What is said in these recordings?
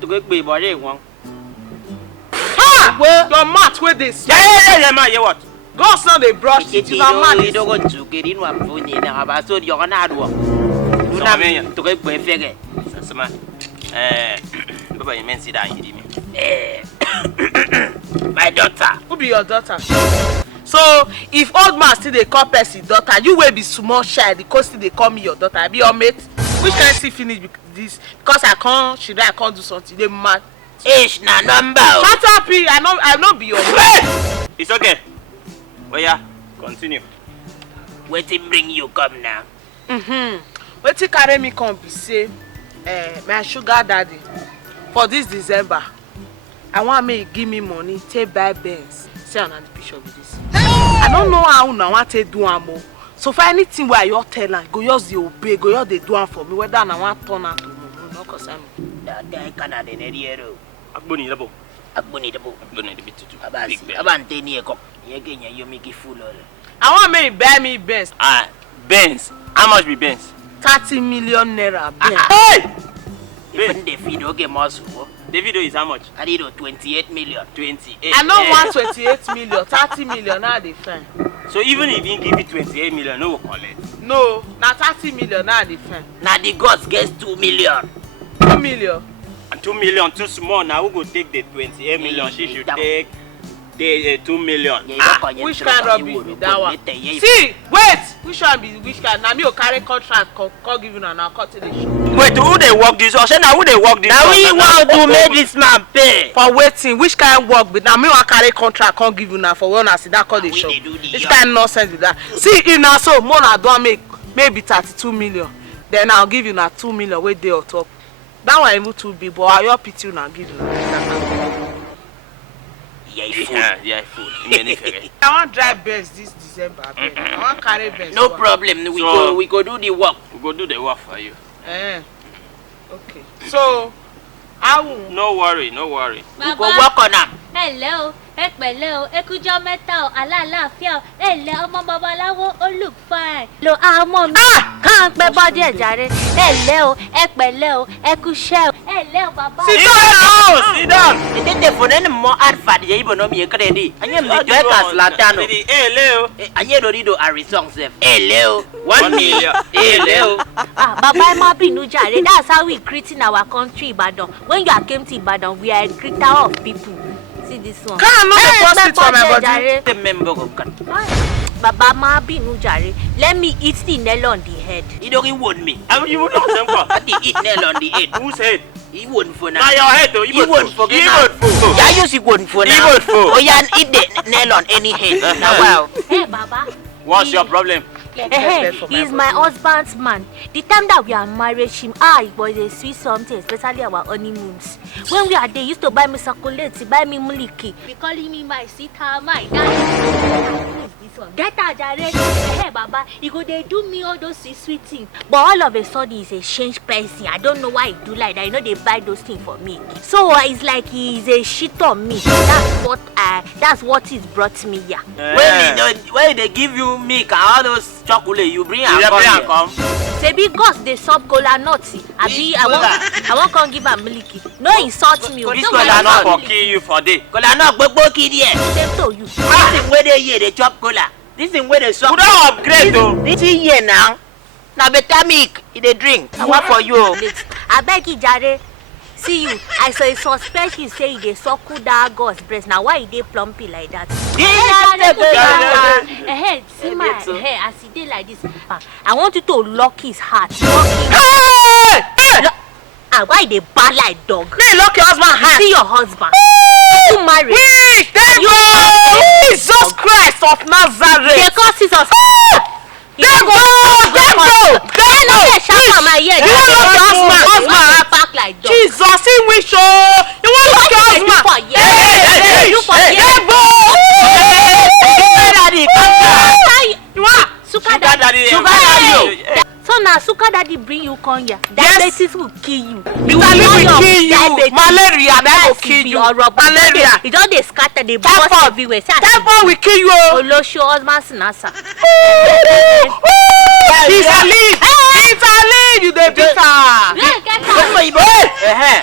To go be body one. Well, your mat where they Yeah, man, you what? Girls now they brush it. You are mad. You don't go to get in one phone in a so you're not work. You know me to go play figure. Sama. Baba, you mean sit down here. My daughter. Who be your daughter? So, if old man still they call person daughter, you will be small child because still they call me your daughter. I be your mate. Which can I see finish this? Because I can't do something. They mad. Age na number. Shut up, I not be your mate. It's okay. Oh yeah, continue. Wait till bring you come now. Wait till carry me come be say, my sugar daddy, for this December, I want me give me money, take buy Benz. See on the picture with this. I don't know how I want to do amo. So for anything where you tell her, go use the obey, go use the do am for me. Whether I want turn out to no cause I'm. That guy Canada in area. Agboni the bit. Mabasi. Abante ni ekop. You make it full. I want me buy me Benz. Benz. How much be Benz? 30 million naira. Hey! Even Davido get more. Davido is how much? I did 28 million. 28. I don't want 28 million. 30 million now they fine. So even if you give it 28 million, no will collect. No, now 30 million now they fine. Now the gods gets 2 million. 2 million. And 2 million too small. Now we go take the 28 million. She should take the 2 million. Which kind of be that one? See, wait. Which one be which kind? Now me will carry contract. Call give you now. Cut to the show. Wait, who they work this? Or say now who they work this? Now we want to make this man pay for waiting. Which kind work? But now me will carry contract. Can't give you now for when I see that call the show. Which kind nonsense with that? See, if now so more I don't make maybe 32 million. Then I'll give you now 2 million. Wait there on top. That one even too big, but I your pity now give you now. Yeah, food. I want drive Benz this December. I want carry Benz. No problem. We go do the work. We go do the work for you. Okay. So, I will. No worry. Baba, We go work on them. Hello. Hello. Ekujo meta o alálàáfíà. Hello, ọmọ babaláwo, ó look fine. Lo amo mi. Kan pe body ẹ jàre. Hello, ẹ pẹ̀lẹ́ o, ẹ kú iṣẹ́ o. Hello, baba. Sit down. Ite phone any more advert ye ibo no mi credit. Anye mi to e ka slatano. Hello. Anye do do ari song sef. Hello. 1 million. Hello. Baba ẹ má bínú jàre. That's how we greet in our country Ibadan. When you came to Ibadan, we are a greeter of people. See this one. Can I not deposit for my body? The member of Baba ma binu jare. Let me eat the nail on the head. You don't want me. I mean, you would not say what? He eat nail on the head. Whose head? He wouldn't for now. Now your head though. He wouldn't forget. He wouldn't for. Yeah, you see wouldn't for now. He wouldn't for. Oh yeah, eat the nail on any head. Now wow. Hey Baba. What's your problem? He's my husband's man. The time that we are married, him, it was a sweet something, especially our honeymoons. When we are there, he used to buy me chocolate, buy me muliki. Be calling me my sweetheart, my daddy. Get out, Jared. Hey, Baba, he go they do me all those sweet things. But all of a sudden, he's a changed person. I don't know why he do like that. You know, they buy those things for me. So it's like he's a shit on me. That's what he's brought me here. When they give you milk and all those chocolate, you bring and come. Say because they sub cola nuts. I won't come give a milky. No insult me. This cola nut for kill you for day. Cola nut but kill you. Same to you. This is where they hear they chop cola. This is where they suck. You don't upgrade though. This is here now. Now better milk. They drink. I want for you. I beg you, Jare. See you. I saw a suspect you say they suck that God's breast. Now why they plumpy like that? See my hair as he did like this. I want you to lock his heart. Why they bad like dog? Hey, lock your husband's heart. See your husband. You married. Jesus Christ of Nazareth. They call Jesus. Go! You want Jesus, he wish you. You want to your husband? You So now Suka daddy bring you come here. Yes. Diabetes will kill you. Italy will kill you. Malaria, that will kill you. Malaria. You don't dey scatter, they burst everywhere. Typhoid will kill you. Olosho husband sinasa. Italy, you the bitter.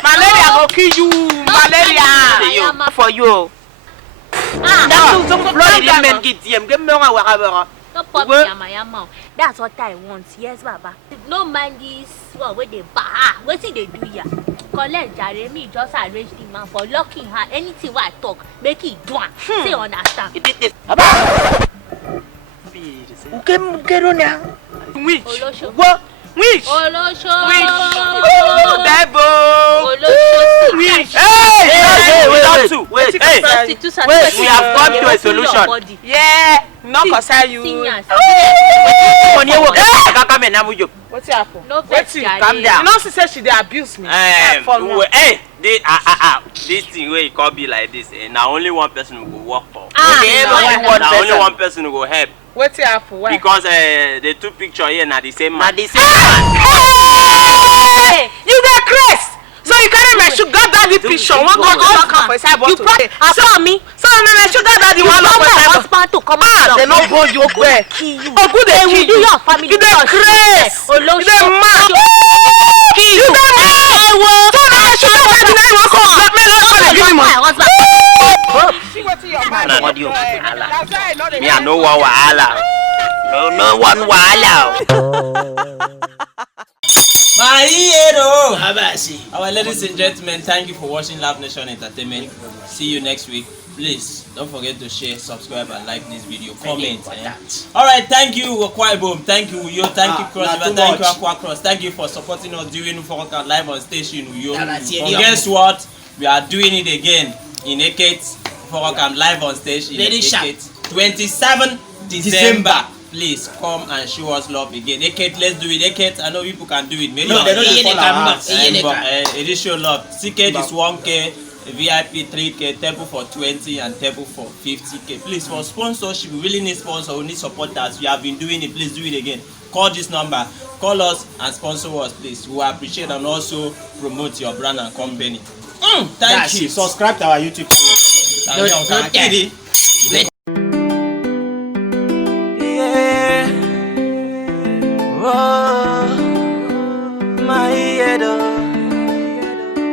Malaria will kill you. Malaria. For you. That's what I want. Yes, Baba. No mind this one where they bah. What did they do here? Collect Jeremy just arrange the man for locking her. Anything what I talk, make it do. Say understand. Which? Olosho. What? Which? Olosho. Oh, devil. Olosho. Which? Hey, wait. We have come to a solution. Yeah, not concern you. What's happened? No vex, calm down. You know she said she dey abuse me. Hey, this thing where it can't be like this. Now only one person will work for. Now only one person will help. What's happened? Why? Because the two picture here now the same man. The same Hey, you the Chris. So you carry my sugar daddy picture. One go come for inside bottle. You saw me. So my sugar daddy one want for my inside husband to come out. They not hold you where? Oh, good They will do your family. You the Chris. You the man. You the man. So my sugar daddy now want come black man not come give me money. Me I know one wahala. No one wahala. My hero! Mabasi. Our ladies and gentlemen, thank you for watching Laff Nation Entertainment. See you next week. Please don't forget to share, subscribe, and like this video. Comment. Alright, thank you, Chukwuemeka. Thank you, Uyo. Thank you, Crossriver. Thank you, Aqua Cross. Thank you for supporting us during Ufok live on station, Uyo. And guess what? We are doing it again in Ekate. Ufok live on station in Ekate. 27 December. Please come and show us love again. Ekate, let's do it. Ekate, I know people can do it. Maybe no, they don't it is show love. Ticket is 1K, VIP 3K, table for 20 and table for 50K. Please, for sponsorship, we really need sponsors. We need supporters. We have been doing it. Please do it again. Call this number. Call us and sponsor us, please. We appreciate and also promote your brand and company. Thank you. Subscribe to our YouTube channel. Oh, my hero,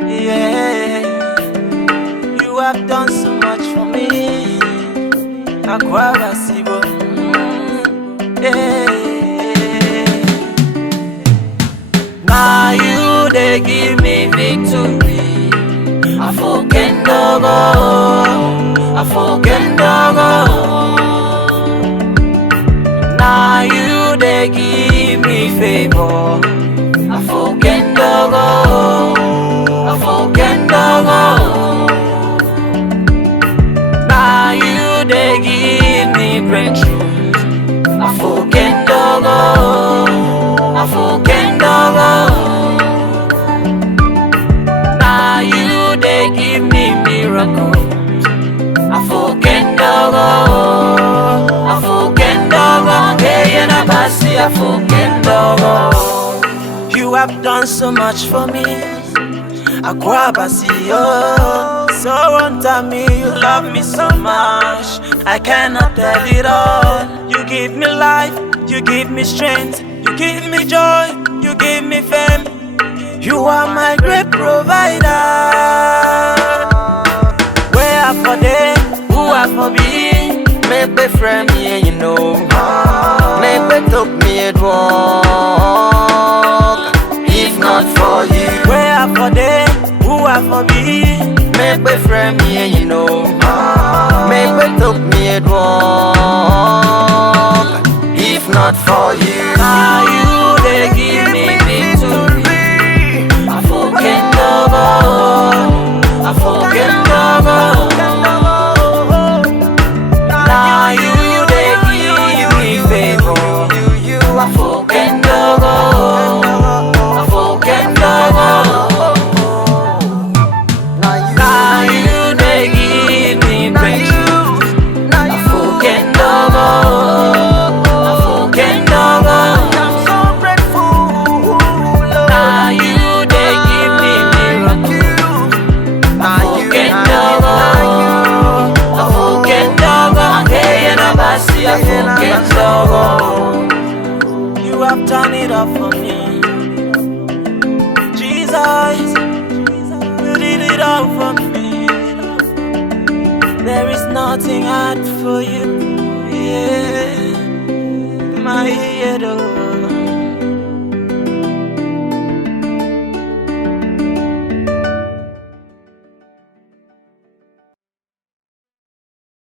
yeah. You have done so much for me. Akwabasibo, yeah. Now you they give me victory. I forget Now you they give me favor. I forget Now you they give me breakthrough. I forget Now you they give me miracles. I forget Hey, Mabasi, I forget You have done so much for me. Akwabasi, oh. So unto me, you love me so much. I cannot tell it all. You give me life, you give me strength, you give me joy, you give me fame. You are my great provider. Where are for them, who are for me? Make me friend me, you know. Make me took me at walk. If not for you, where are for them, who are for me? Make me friend me, you know. Make me took me at walk. If not for you, now you they give me victory. I forget Now you they give me favor. I forget Now you they give me breakthrough. I forget for me. There is nothing hard for you, yeah, my hero.